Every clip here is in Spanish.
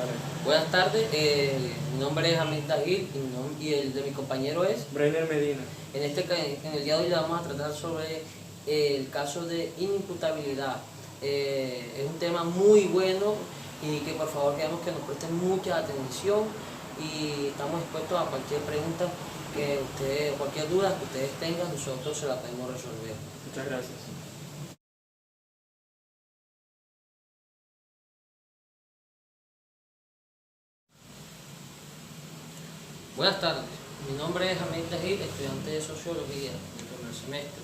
Dale. Buenas tardes, mi nombre es Hamid Dahil y el de mi compañero es Brenner Medina. en el día de hoy vamos a tratar sobre el caso de inimputabilidad. Es un tema muy bueno y que por favor queremos que nos presten mucha atención y estamos dispuestos a cualquier pregunta que ustedes, cualquier duda que ustedes tengan, nosotros se la podemos resolver. Muchas gracias. Buenas tardes, mi nombre es Hamid Dahil, estudiante de Sociología del primer semestre.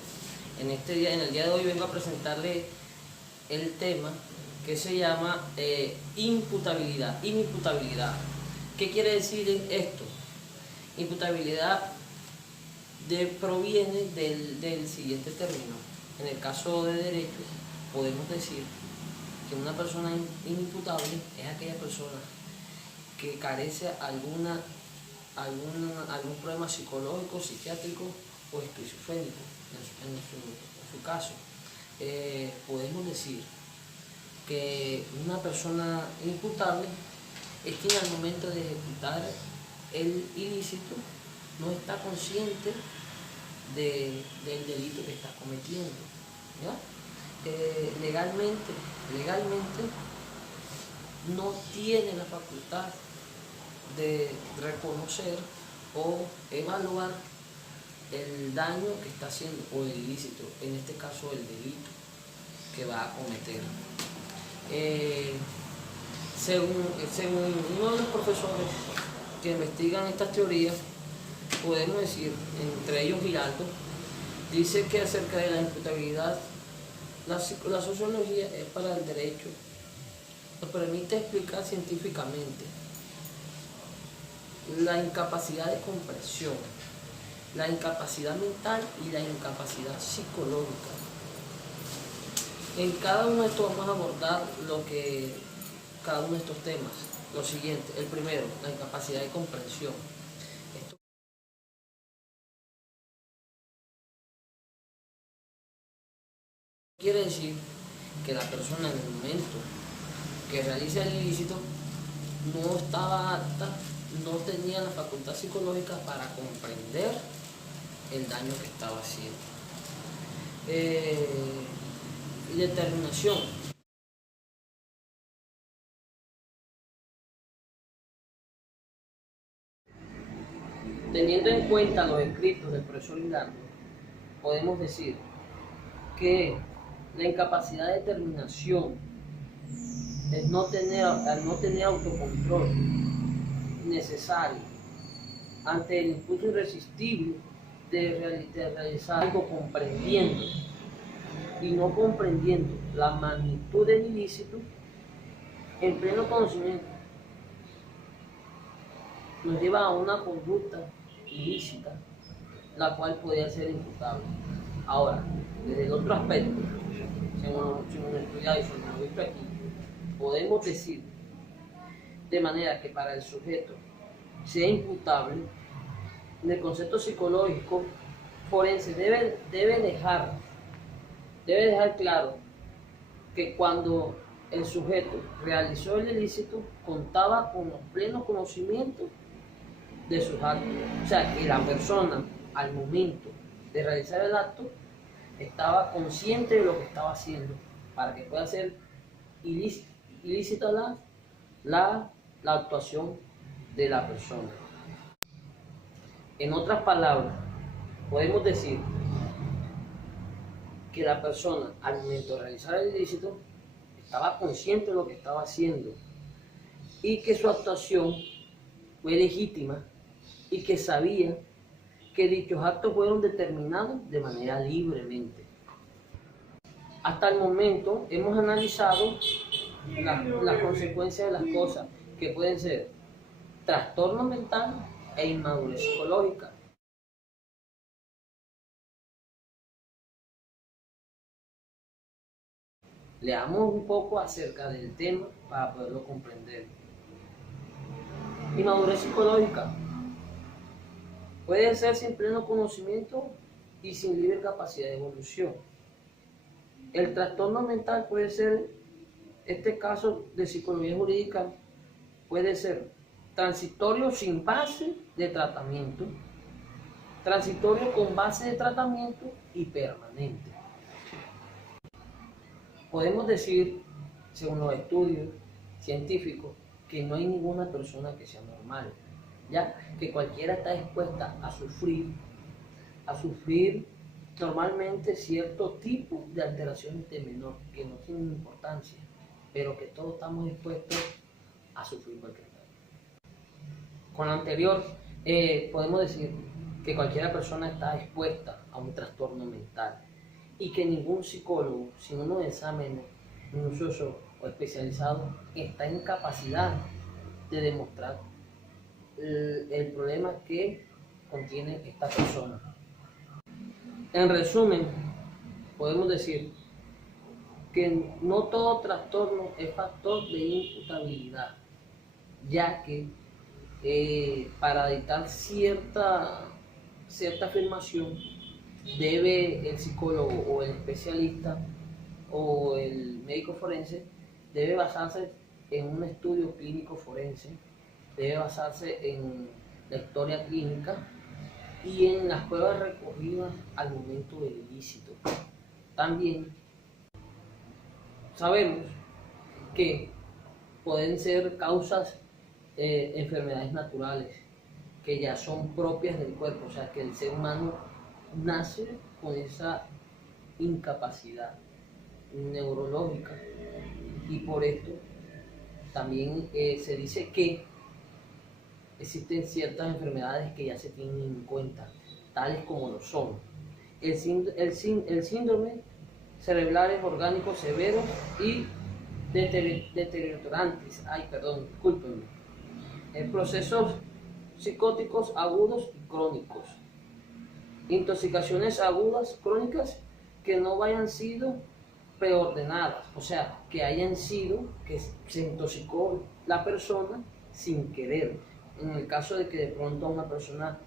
En el día de hoy vengo a presentarle el tema que se llama imputabilidad, inimputabilidad. ¿Qué quiere decir esto? Imputabilidad proviene del siguiente término. En el caso de derecho podemos decir que una persona inimputable es aquella persona que carece algún problema psicológico, psiquiátrico o esquizofrénico en su caso. Podemos decir que una persona imputable es quien al momento de ejecutar el ilícito no está consciente del delito que está cometiendo, ¿ya? Legalmente no tiene la facultad de reconocer o evaluar el daño que está haciendo o el ilícito, en este caso el delito que va a cometer. Según uno de los profesores que investigan estas teorías, podemos decir, entre ellos Giraldo, dice que acerca de la imputabilidad, la sociología es para el derecho, nos permite explicar científicamente la incapacidad de comprensión, la incapacidad mental y la incapacidad psicológica. En cada uno de estos vamos a abordar cada uno de estos temas. Lo siguiente, el primero, la incapacidad de comprensión. Esto quiere decir que la persona en el momento que realiza el ilícito no estaba apta, no tenía la facultad psicológica para comprender el daño que estaba haciendo. Y determinación. Teniendo en cuenta los escritos del profesor Giraldo, podemos decir que la incapacidad de determinación es al no tener autocontrol necesario ante el impulso irresistible de realizar algo comprendiendo y no comprendiendo la magnitud del ilícito en pleno conocimiento, nos lleva a una conducta ilícita, la cual podría ser imputable. Ahora, desde el otro aspecto, según estudiado y según lo visto aquí, podemos decir de manera que para el sujeto sea imputable, en el concepto psicológico forense debe dejar claro que cuando el sujeto realizó el ilícito contaba con los plenos conocimientos de sus actos. O sea, que la persona al momento de realizar el acto estaba consciente de lo que estaba haciendo para que pueda ser ilícita la actuación de la persona. En otras palabras, podemos decir que la persona al momento de realizar el ilícito estaba consciente de lo que estaba haciendo y que su actuación fue legítima y que sabía que dichos actos fueron determinados de manera libremente. Hasta el momento hemos analizado las consecuencias de las cosas, que pueden ser trastorno mental e inmadurez psicológica. Leamos un poco acerca del tema para poderlo comprender. Inmadurez psicológica puede ser sin pleno conocimiento y sin libre capacidad de evolución. El trastorno mental puede ser este caso de psicología jurídica puede ser transitorio sin base de tratamiento, transitorio con base de tratamiento y permanente. Podemos decir, según los estudios científicos, que no hay ninguna persona que sea normal, ya que cualquiera está expuesta a sufrir normalmente cierto tipo de alteraciones de menor, que no tienen importancia, pero que todos estamos expuestos a sufrir cualquier cosa. Con lo anterior, podemos decir que cualquier persona está expuesta a un trastorno mental y que ningún psicólogo, sin unos exámenes minuciosos o especializados, está en capacidad de demostrar el problema que contiene esta persona. En resumen, podemos decir que no todo trastorno es factor de imputabilidad, ya que para dictar cierta afirmación debe el psicólogo o el especialista o el médico forense debe basarse en un estudio clínico forense, debe basarse en la historia clínica y en las pruebas recogidas al momento del ilícito. También sabemos que pueden ser causas enfermedades naturales que ya son propias del cuerpo, o sea que el ser humano nace con esa incapacidad neurológica y por esto también se dice que existen ciertas enfermedades que ya se tienen en cuenta, tales como lo son el síndrome cerebrales orgánicos severos y deteriorantes, discúlpenme, procesos psicóticos agudos y crónicos, intoxicaciones agudas crónicas que no hayan sido preordenadas, o sea, que se intoxicó la persona sin querer. En el caso de que de pronto a una persona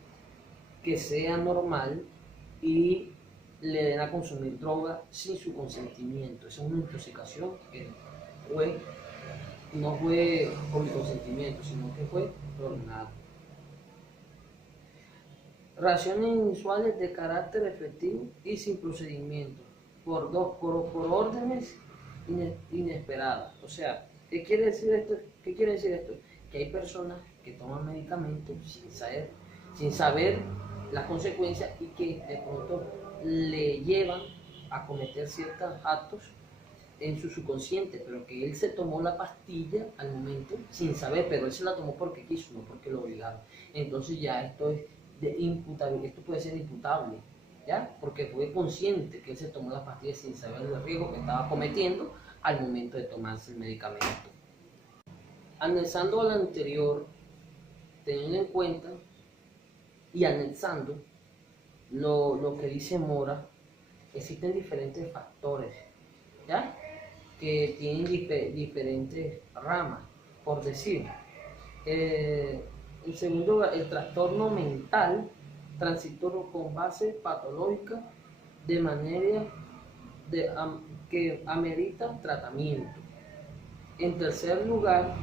que sea normal y le den a consumir droga sin su consentimiento, esa es una intoxicación que no fue con mi consentimiento, sino que fue preordenado. Reacciones inusuales de carácter efectivo y sin procedimiento, por órdenes inesperadas. O sea, ¿qué quiere decir esto? Que hay personas que toman medicamentos sin saber las consecuencias y que de pronto le llevan a cometer ciertos actos en su subconsciente, pero que él se tomó la pastilla al momento sin saber, pero él se la tomó porque quiso, no porque lo obligaron. Entonces ya esto es esto puede ser imputable, ¿ya? Porque fue consciente que él se tomó la pastilla sin saber el riesgo que estaba cometiendo al momento de tomarse el medicamento. Anexando al anterior, teniendo en cuenta y anexando lo que dice Mora, existen diferentes factores, ¿ya? Que tienen diferentes ramas, por decir. En segundo lugar, el trastorno mental transitorio con base patológica de manera que amerita tratamiento. En tercer lugar,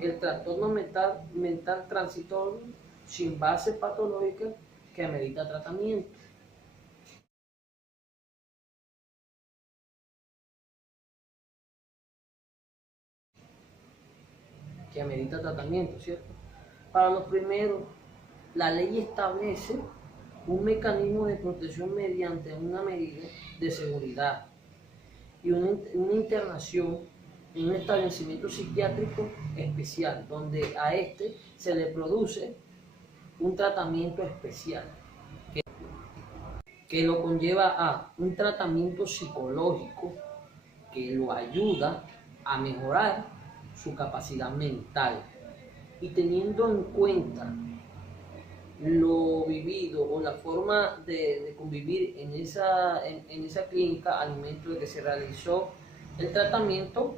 el trastorno mental transitorio sin base patológica que amerita tratamiento. ¿Cierto? Para los primeros, la ley establece un mecanismo de protección mediante una medida de seguridad y una internación en un establecimiento psiquiátrico especial, donde a este se le produce un tratamiento especial que lo conlleva a un tratamiento psicológico que lo ayuda a mejorar su capacidad mental. Y teniendo en cuenta lo vivido o la forma de convivir en esa clínica al momento de que se realizó el tratamiento,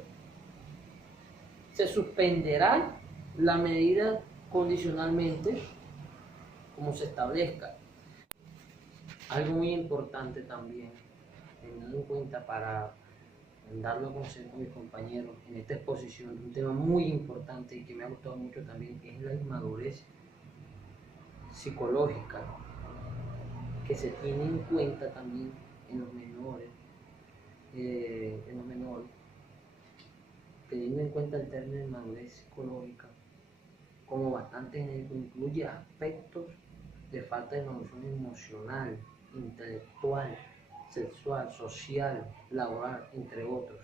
se suspenderá la medida condicionalmente como se establezca. Algo muy importante también, teniendo en cuenta para en darlo a conocer con mis compañeros en esta exposición, un tema muy importante y que me ha gustado mucho también, que es la inmadurez psicológica, que se tiene en cuenta también en los menores, teniendo en cuenta el término de madurez psicológica como bastante genérico, incluye aspectos de falta de maduración emocional, intelectual, sexual, social, laboral, entre otros.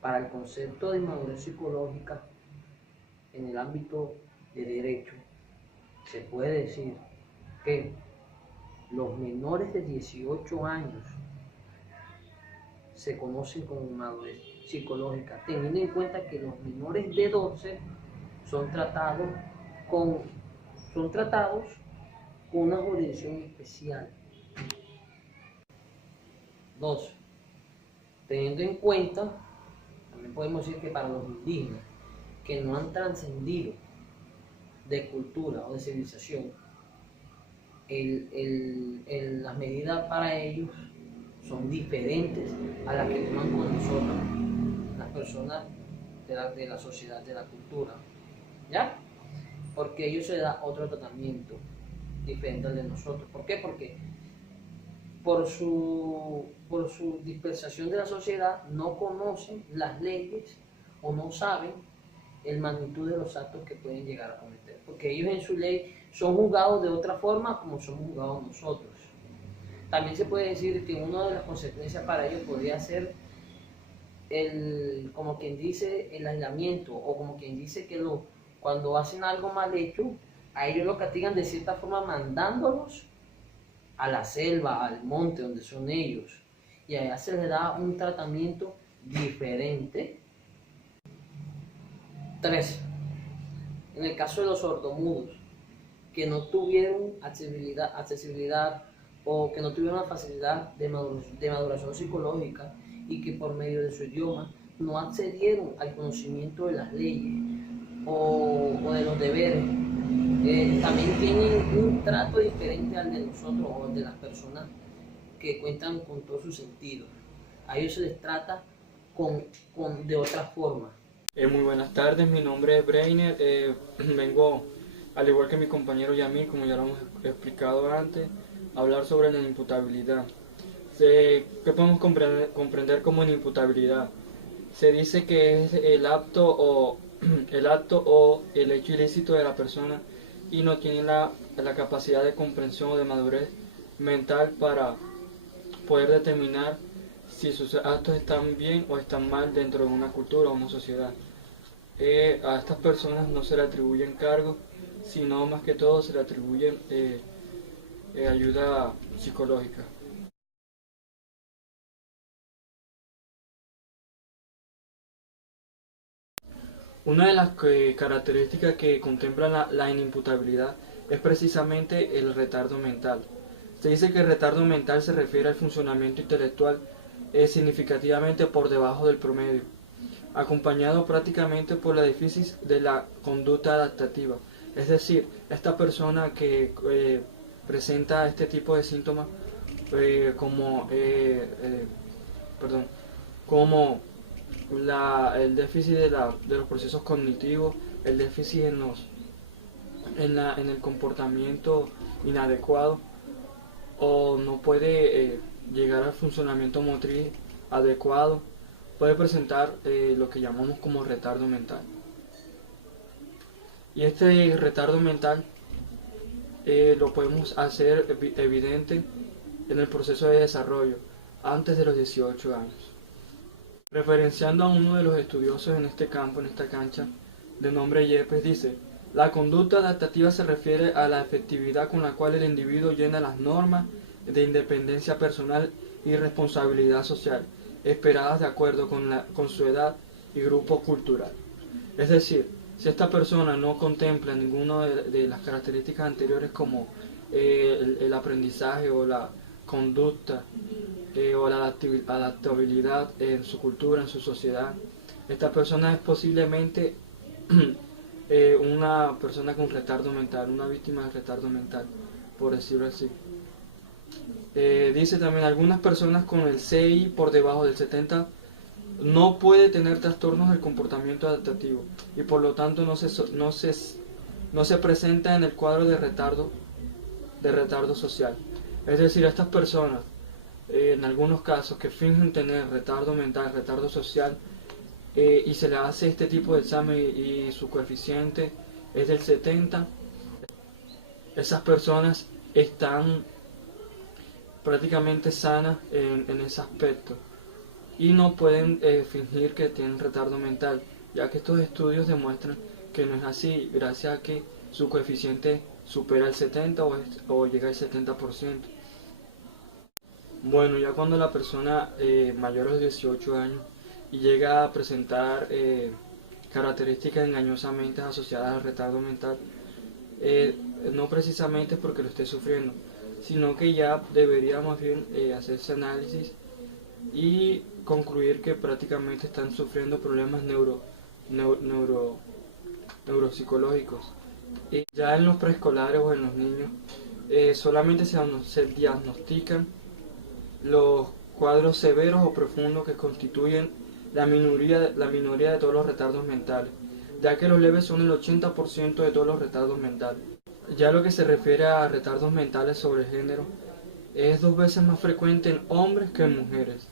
Para el concepto de madurez psicológica en el ámbito de derecho, se puede decir que los menores de 18 años se conocen como madurez psicológica, teniendo en cuenta que los menores de 12 son tratados con una jurisdicción especial. 2. Teniendo en cuenta, también podemos decir que para los indígenas que no han trascendido de cultura o de civilización, las medidas para ellos son diferentes a las que toman con nosotros, las personas de la sociedad, de la cultura, ¿ya? Porque a ellos se da otro tratamiento diferente al de nosotros. ¿Por qué? Porque por su dispersación de la sociedad no conocen las leyes o no saben el magnitud de los actos que pueden llegar a cometer, porque ellos en su ley son juzgados de otra forma como somos juzgados nosotros. También se puede decir que una de las consecuencias para ellos podría ser como quien dice, el aislamiento, o como quien dice que cuando hacen algo mal hecho, a ellos lo castigan de cierta forma mandándolos a la selva, al monte donde son ellos, y allá se les da un tratamiento diferente. 3. En el caso de los sordomudos, que no tuvieron accesibilidad o que no tuvieron la facilidad de maduración psicológica y que por medio de su idioma no accedieron al conocimiento de las leyes o de los deberes, también tienen un trato diferente al de nosotros o al de las personas que cuentan con todos sus sentidos. A ellos se les trata de otra forma. Muy buenas tardes, mi nombre es Breiner. Vengo, al igual que mi compañero Yamil, como ya lo hemos explicado antes, a hablar sobre la inimputabilidad. ¿Qué podemos comprender como inimputabilidad? Se dice que es el acto o el hecho ilícito de la persona y no tiene la capacidad de comprensión o de madurez mental para poder determinar si sus actos están bien o están mal dentro de una cultura o una sociedad. A estas personas no se le atribuyen cargos, sino más que todo se le atribuyen ayuda psicológica. Una de las características que contempla la inimputabilidad es precisamente el retardo mental. Se dice que el retardo mental se refiere al funcionamiento intelectual significativamente por debajo del promedio, acompañado prácticamente por la déficit de la conducta adaptativa. Es decir, esta persona que presenta este tipo de síntomas como el déficit de los procesos cognitivos, el déficit en el comportamiento inadecuado, o no puede llegar al funcionamiento motriz adecuado, puede presentar lo que llamamos como retardo mental. Y este retardo mental lo podemos hacer evidente en el proceso de desarrollo antes de los 18 años. Referenciando a uno de los estudiosos en este campo, en esta cancha, de nombre Yepes, dice: la conducta adaptativa se refiere a la efectividad con la cual el individuo llena las normas de independencia personal y responsabilidad social, esperadas de acuerdo con su edad y grupo cultural. Es decir, si esta persona no contempla ninguna de las características anteriores como el aprendizaje o la conducta o la adaptabilidad en su cultura, en su sociedad, esta persona es posiblemente una persona con retardo mental, una víctima de retardo mental, por decirlo así. Dice también, algunas personas con el CI por debajo del 70 no puede tener trastornos del comportamiento adaptativo y por lo tanto no se presenta en el cuadro de retardo social. Es decir, estas personas, en algunos casos que fingen tener retardo mental, retardo social, y se le hace este tipo de examen y su coeficiente es del 70, esas personas están prácticamente sanas en ese aspecto y no pueden fingir que tienen retardo mental, ya que estos estudios demuestran que no es así, gracias a que su coeficiente supera el 70 o llega al 70%. Bueno, ya cuando la persona mayor a los 18 años y llega a presentar características engañosamente asociadas al retardo mental, no precisamente porque lo esté sufriendo, sino que ya debería más bien hacerse análisis y concluir que prácticamente están sufriendo problemas neuropsicológicos. Y ya en los preescolares o en los niños solamente se diagnostican los cuadros severos o profundos que constituyen la minoría de todos los retardos mentales, ya que los leves son el 80% de todos los retardos mentales. Ya lo que se refiere a retardos mentales sobre género, es 2 veces más frecuente en hombres que en mujeres.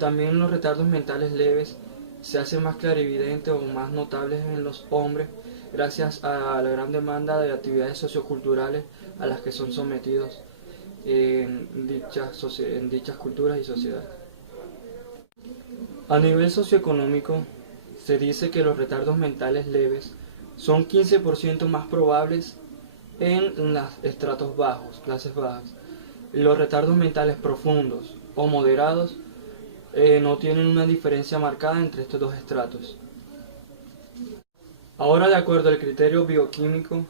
También los retardos mentales leves se hacen más clarividentes o más notables en los hombres gracias a la gran demanda de actividades socioculturales a las que son sometidos en dichas culturas y sociedades. A nivel socioeconómico, se dice que los retardos mentales leves son 15% más probables en los estratos bajos, clases bajas. Y los retardos mentales profundos o moderados no tienen una diferencia marcada entre estos dos estratos. Ahora, de acuerdo al criterio bioquímico,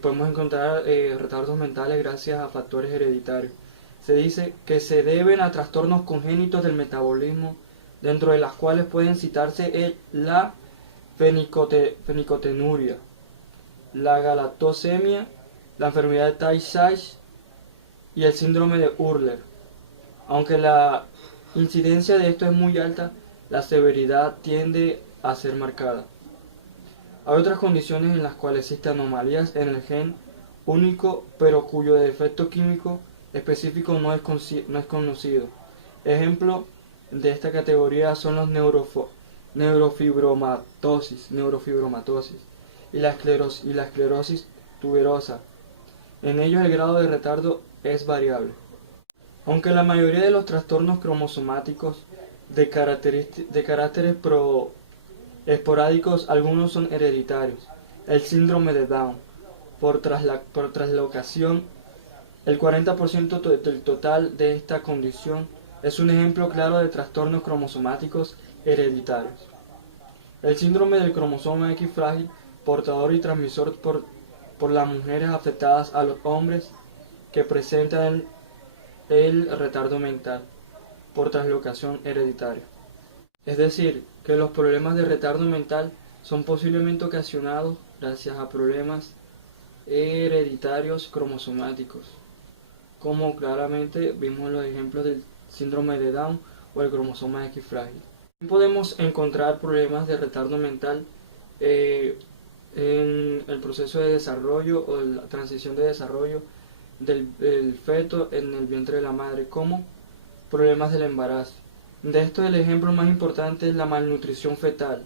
podemos encontrar retardos mentales gracias a factores hereditarios. Se dice que se deben a trastornos congénitos del metabolismo, dentro de las cuales pueden citarse la fenicotenuria, la galactosemia, la enfermedad de Tay-Sachs y el síndrome de Hurler. Aunque la incidencia de esto es muy alta, la severidad tiende a ser marcada. Hay otras condiciones en las cuales existen anomalías en el gen único, pero cuyo defecto químico específico no es conocido. Ejemplo de esta categoría son los neurofibromatosis y la esclerosis tuberosa. En ellos el grado de retardo es variable. Aunque la mayoría de los trastornos cromosomáticos de caracteres esporádicos, algunos son hereditarios. El síndrome de Down, por traslocación, el 40% del total de esta condición es un ejemplo claro de trastornos cromosomáticos hereditarios. El síndrome del cromosoma X frágil, portador y transmisor por las mujeres afectadas a los hombres que presentan el retardo mental por traslocación hereditaria. Es decir, que los problemas de retardo mental son posiblemente ocasionados gracias a problemas hereditarios cromosomáticos, como claramente vimos en los ejemplos del síndrome de Down o el cromosoma X frágil. Podemos encontrar problemas de retardo mental en el proceso de desarrollo o la transición de desarrollo del feto en el vientre de la madre, como problemas del embarazo. De esto el ejemplo más importante es la malnutrición fetal,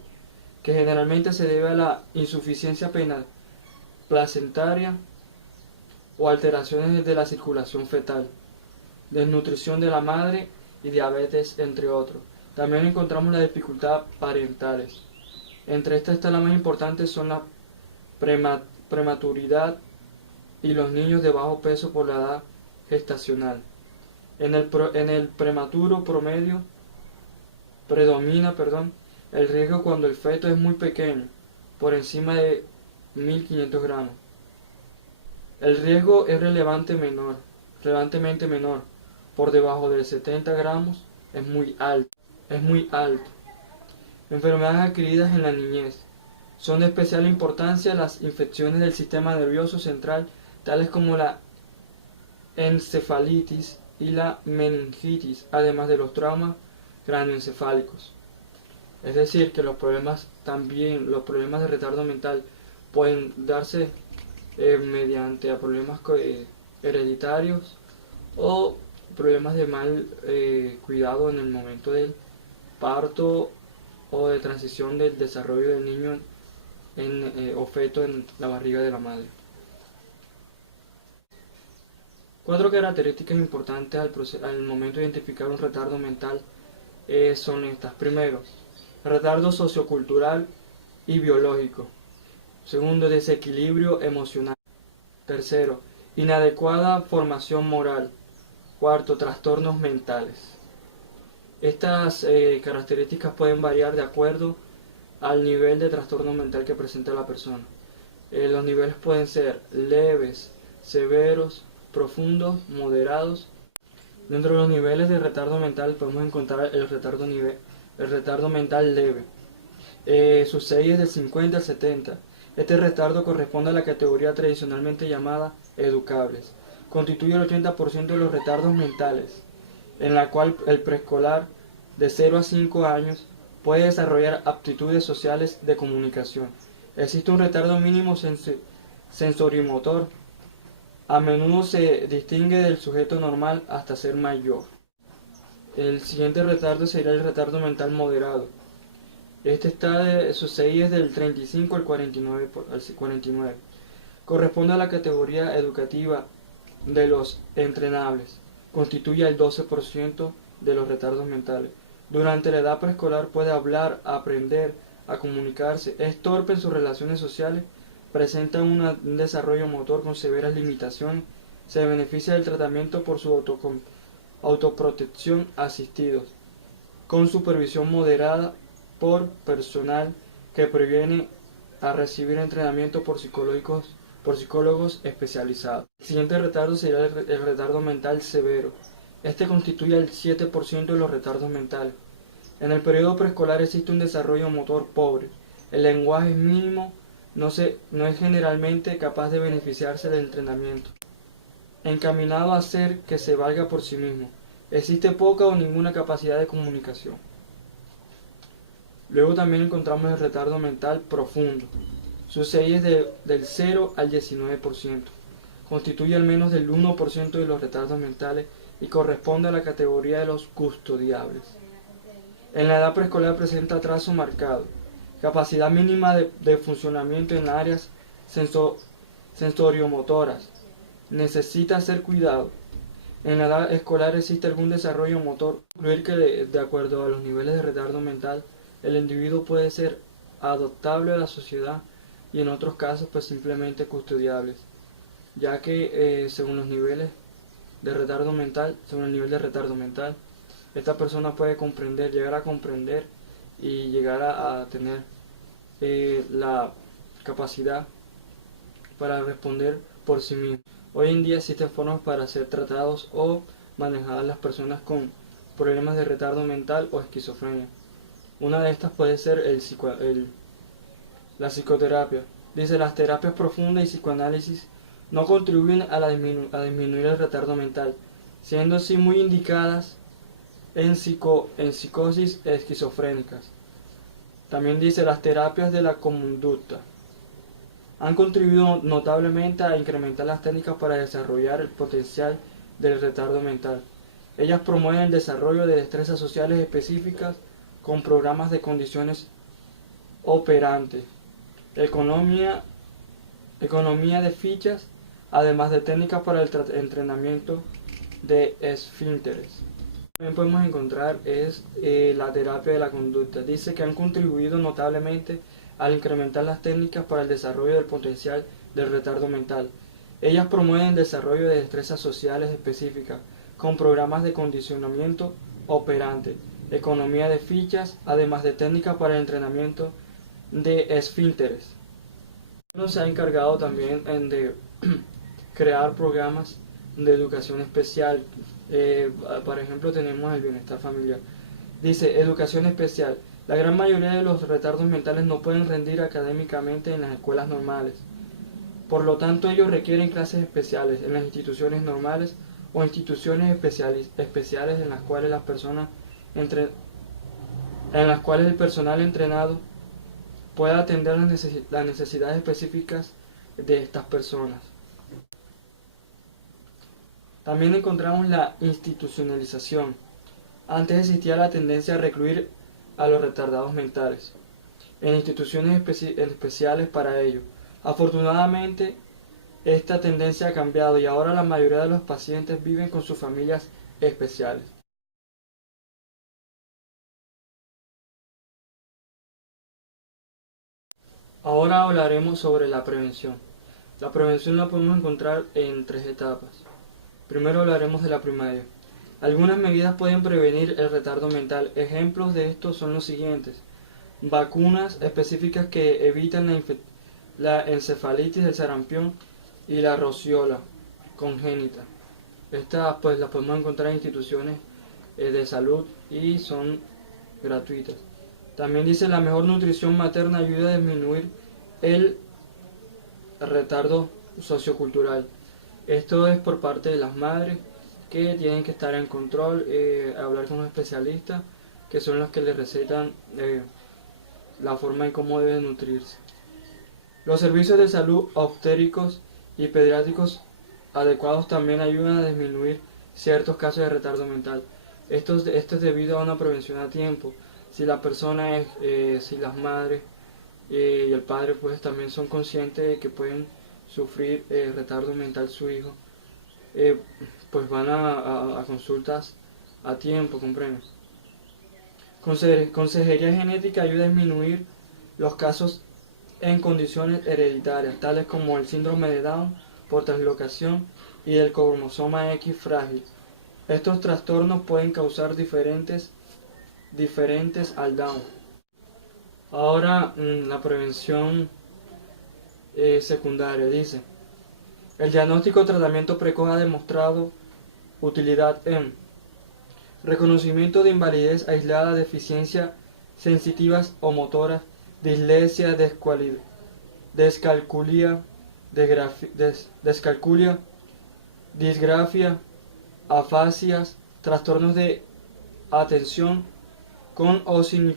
que generalmente se debe a la insuficiencia placentaria o alteraciones de la circulación fetal, desnutrición de la madre y diabetes, entre otros. También encontramos las dificultades parentales. Entre estas las más importantes son la prematuridad y los niños de bajo peso por la edad gestacional. En el prematuro promedio predomina el riesgo cuando el feto es muy pequeño, por encima de 1500 gramos. El riesgo es relevantemente menor, por debajo de 70 gramos es muy alto. Enfermedades adquiridas en la niñez. Son de especial importancia las infecciones del sistema nervioso central, tales como la encefalitis y la meningitis, además de los traumas cráneoencefálicos. Es decir, que los problemas de retardo mental pueden darse mediante a problemas hereditarios o problemas de mal cuidado en el momento del parto o de transición del desarrollo del niño o feto en la barriga de la madre. 4 características importantes al momento de identificar un retardo mental son estas. Primero, retardo sociocultural y biológico. Segundo, desequilibrio emocional. Tercero, inadecuada formación moral. Cuarto, trastornos mentales. Estas características pueden variar de acuerdo al nivel de trastorno mental que presenta la persona. Los niveles pueden ser leves, severos, profundos, moderados. Dentro de los niveles de retardo mental podemos encontrar el retardo mental leve. Su serie es del 50 al 70. Este retardo corresponde a la categoría tradicionalmente llamada educables. Constituye el 80% de los retardos mentales, en la cual el preescolar de 0 a 5 años puede desarrollar aptitudes sociales de comunicación. Existe un retardo mínimo sensorimotor. A menudo se distingue del sujeto normal hasta ser mayor. El siguiente retardo sería el retardo mental moderado. Su CI es del 35 al 49. Corresponde a la categoría educativa de los entrenables. Constituye el 12% de los retardos mentales. Durante la edad preescolar puede hablar, aprender, a comunicarse. Es torpe en sus relaciones sociales. Presenta un desarrollo motor con severas limitaciones. Se beneficia del tratamiento por su autoprotección asistidos, con supervisión moderada por personal que previene a recibir entrenamiento por psicólogos especializados. El siguiente retardo sería el retardo mental severo. Este constituye el 7% de los retardos mentales. En el periodo preescolar existe un desarrollo motor pobre. El lenguaje es mínimo, no es generalmente capaz de beneficiarse del entrenamiento. Encaminado a hacer que se valga por sí mismo. Existe poca o ninguna capacidad de comunicación. Luego también encontramos el retardo mental profundo. Su CI es del 0 al 19%. Constituye al menos del 1% de los retardos mentales y corresponde a la categoría de los custodiables. En la edad preescolar presenta trazo marcado, capacidad mínima de funcionamiento en áreas sensoriomotoras. Necesita ser cuidado. En la edad escolar existe algún desarrollo motor. Concluir que de acuerdo a los niveles de retardo mental, el individuo puede ser adoptable a la sociedad y en otros casos pues simplemente custodiables, ya que según el nivel de retardo mental, esta persona puede llegar a comprender y llegar a tener la capacidad para responder por sí mismo. Hoy en día existen formas para ser tratados o manejar a las personas con problemas de retardo mental o esquizofrenia. Una de estas puede ser la psicoterapia. Dice, las terapias profundas y psicoanálisis no contribuyen a disminuir el retardo mental, siendo así muy indicadas en psicosis esquizofrénicas. También dice, las terapias de la conducta han contribuido notablemente a incrementar las técnicas para desarrollar el potencial del retardo mental. Ellas promueven el desarrollo de destrezas sociales específicas con programas de condiciones operantes, economía de fichas, además de técnicas para el entrenamiento de esfínteres. También podemos encontrar la terapia de la conducta. Dice que han contribuido notablemente al incrementar las técnicas para el desarrollo del potencial del retardo mental. Ellas promueven el desarrollo de destrezas sociales específicas con programas de condicionamiento operante, economía de fichas, además de técnicas para el entrenamiento de esfínteres. Se ha encargado también de crear programas de educación especial. Por ejemplo, tenemos el bienestar familiar. Dice, educación especial. La gran mayoría de los retardos mentales no pueden rendir académicamente en las escuelas normales. Por lo tanto, ellos requieren clases especiales en las instituciones normales o instituciones especiales en las cuales las personas en las cuales el personal entrenado pueda atender las necesidades específicas de estas personas. También encontramos la institucionalización. Antes existía la tendencia a recluir a los retardados mentales en instituciones especiales para ello. Afortunadamente, esta tendencia ha cambiado y ahora la mayoría de los pacientes viven con sus familias especiales. Ahora hablaremos sobre la prevención. La prevención la podemos encontrar en 3 etapas. Primero hablaremos de la primaria. Algunas medidas pueden prevenir el retardo mental. Ejemplos de esto son los siguientes: vacunas específicas que evitan la encefalitis, el sarampión y la rociola congénita. Estas pues las podemos encontrar en instituciones de salud y son gratuitas. También dice: la mejor nutrición materna ayuda a disminuir el retardo sociocultural. Esto es por parte de las madres, que tienen que estar en control, hablar con un especialista, que son los que les recetan la forma en cómo deben nutrirse. Los servicios de salud obstétricos y pediátricos adecuados también ayudan a disminuir ciertos casos de retardo mental. Esto es debido a una prevención a tiempo. Si la persona si las madres y el padre pues también son conscientes de que pueden sufrir retardo mental su hijo, pues van a consultas a tiempo, ¿comprenden? Consejería genética ayuda a disminuir los casos en condiciones hereditarias, tales como el síndrome de Down por translocación y el cromosoma X frágil. Estos trastornos pueden causar diferentes al Down. Ahora, la prevención secundaria dice: el diagnóstico o tratamiento precoz ha demostrado utilidad en reconocimiento de invalidez aislada, deficiencias sensitivas o motoras, dislexia, descalculia, disgrafia, afasias, trastornos de atención con o sin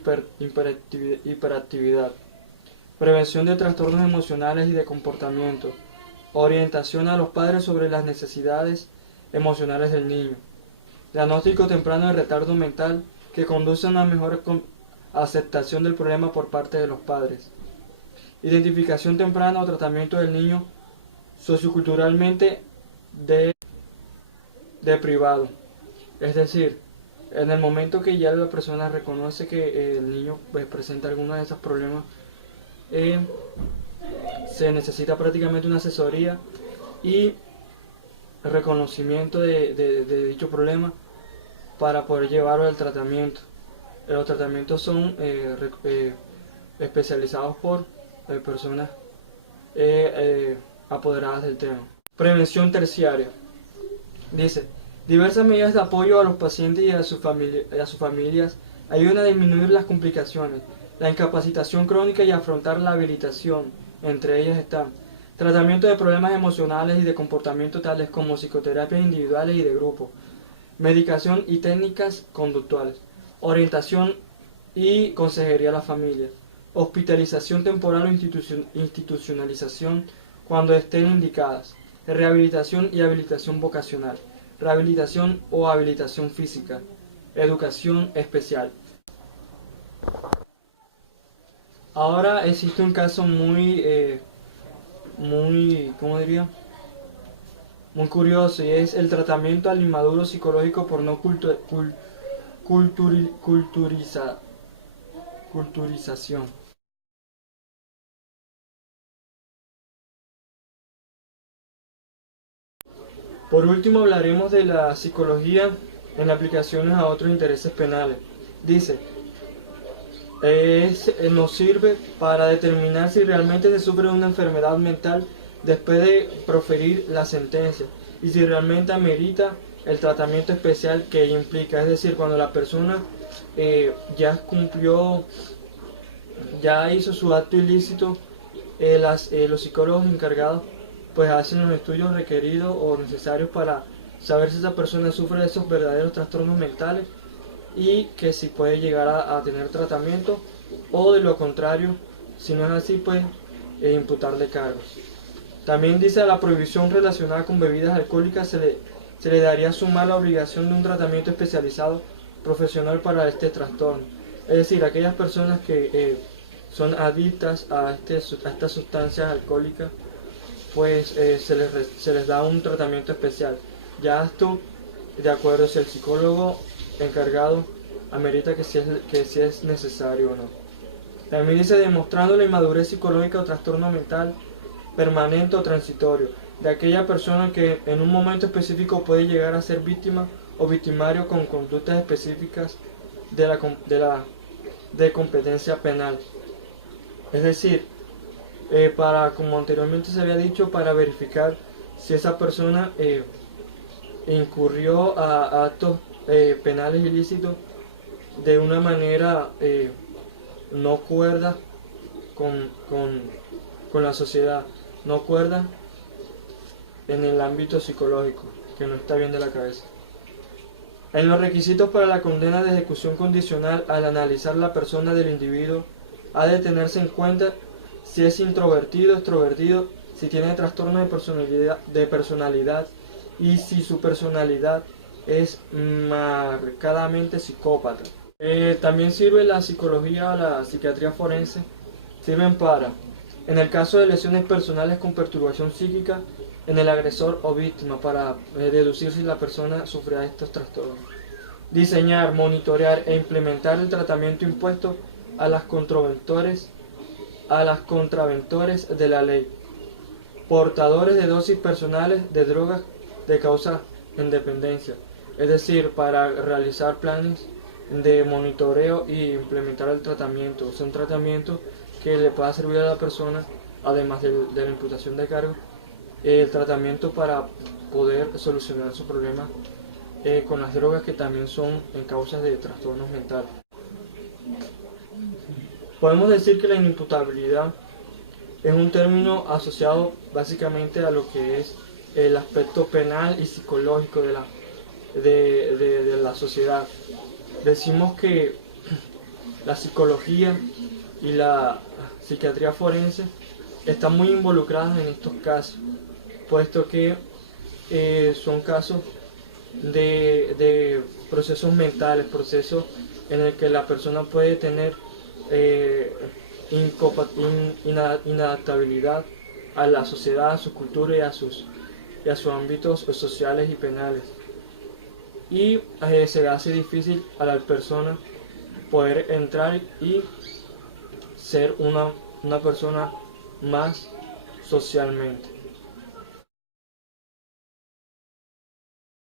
hiperactividad, prevención de trastornos emocionales y de comportamiento, orientación a los padres sobre las necesidades emocionales del niño, diagnóstico temprano de retardo mental que conduce a una mejor aceptación del problema por parte de los padres, identificación temprana o tratamiento del niño socioculturalmente deprivado. Es decir, en el momento que ya la persona reconoce que el niño pues, presenta alguno de esos problemas, se necesita prácticamente una asesoría y reconocimiento de dicho problema para poder llevarlo al tratamiento. Los tratamientos son especializados por personas apoderadas del tema. Prevención terciaria. Dice: diversas medidas de apoyo a los pacientes y a sus familias ayudan a disminuir las complicaciones, la incapacitación crónica y a afrontar la habilitación. Entre ellas están tratamiento de problemas emocionales y de comportamiento tales como psicoterapias individuales y de grupo, medicación y técnicas conductuales, orientación y consejería a las familias, hospitalización temporal o institucionalización cuando estén indicadas, rehabilitación y habilitación vocacional, rehabilitación o habilitación física, educación especial. Ahora existe un caso muy, ¿cómo diría? Muy curioso, y es el tratamiento al inmaduro psicológico por no culturización. Por último hablaremos de la psicología en aplicaciones a otros intereses penales. Dice: nos sirve para determinar si realmente se sufre una enfermedad mental después de proferir la sentencia y si realmente amerita el tratamiento especial que ella implica. Es decir, cuando la persona ya cumplió, ya hizo su acto ilícito, los psicólogos encargados pues hacen los estudios requeridos o necesarios para saber si esa persona sufre de esos verdaderos trastornos mentales y que si puede llegar a tener tratamiento, o de lo contrario, si no es así, pues imputarle cargos. También dice: a la prohibición relacionada con bebidas alcohólicas se le daría sumar la obligación de un tratamiento especializado profesional para este trastorno. Es decir, aquellas personas que son adictas a estas sustancias alcohólicas, pues se les da un tratamiento especial. Ya esto, de acuerdo si el psicólogo encargado amerita que si es necesario o no. También dice: demostrando la inmadurez psicológica o trastorno mental permanente o transitorio de aquella persona que en un momento específico puede llegar a ser víctima o victimario con conductas específicas de competencia penal. Es decir, como anteriormente se había dicho, para verificar si esa persona incurrió a actos penales ilícitos de una manera no cuerda con la sociedad, no cuerda en el ámbito psicológico, que no está bien de la cabeza. En los requisitos para la condena de ejecución condicional, al analizar la persona del individuo, ha de tenerse en cuenta si es introvertido, extrovertido, si tiene trastornos de personalidad y si su personalidad es marcadamente psicópata. También sirve la psicología o la psiquiatría forense, sirven para, en el caso de lesiones personales con perturbación psíquica en el agresor o víctima, para deducir si la persona sufrirá estos trastornos. Diseñar, monitorear e implementar el tratamiento impuesto a las contraventores de la ley, portadores de dosis personales de drogas de causa en dependencia, es decir, para realizar planes de monitoreo y implementar el tratamiento, o sea, un tratamiento que le pueda servir a la persona, además de la imputación de cargos, el tratamiento para poder solucionar su problema con las drogas, que también son en causas de trastornos mentales. Podemos decir que la inimputabilidad es un término asociado básicamente a lo que es el aspecto penal y psicológico de la sociedad. Decimos que la psicología y la psiquiatría forense están muy involucradas en estos casos, puesto que son casos de procesos mentales, procesos en el que la persona puede tener inadaptabilidad a la sociedad, a su cultura y a sus ámbitos sociales y penales. Y se le hace difícil a la persona poder entrar y ser una persona más socialmente.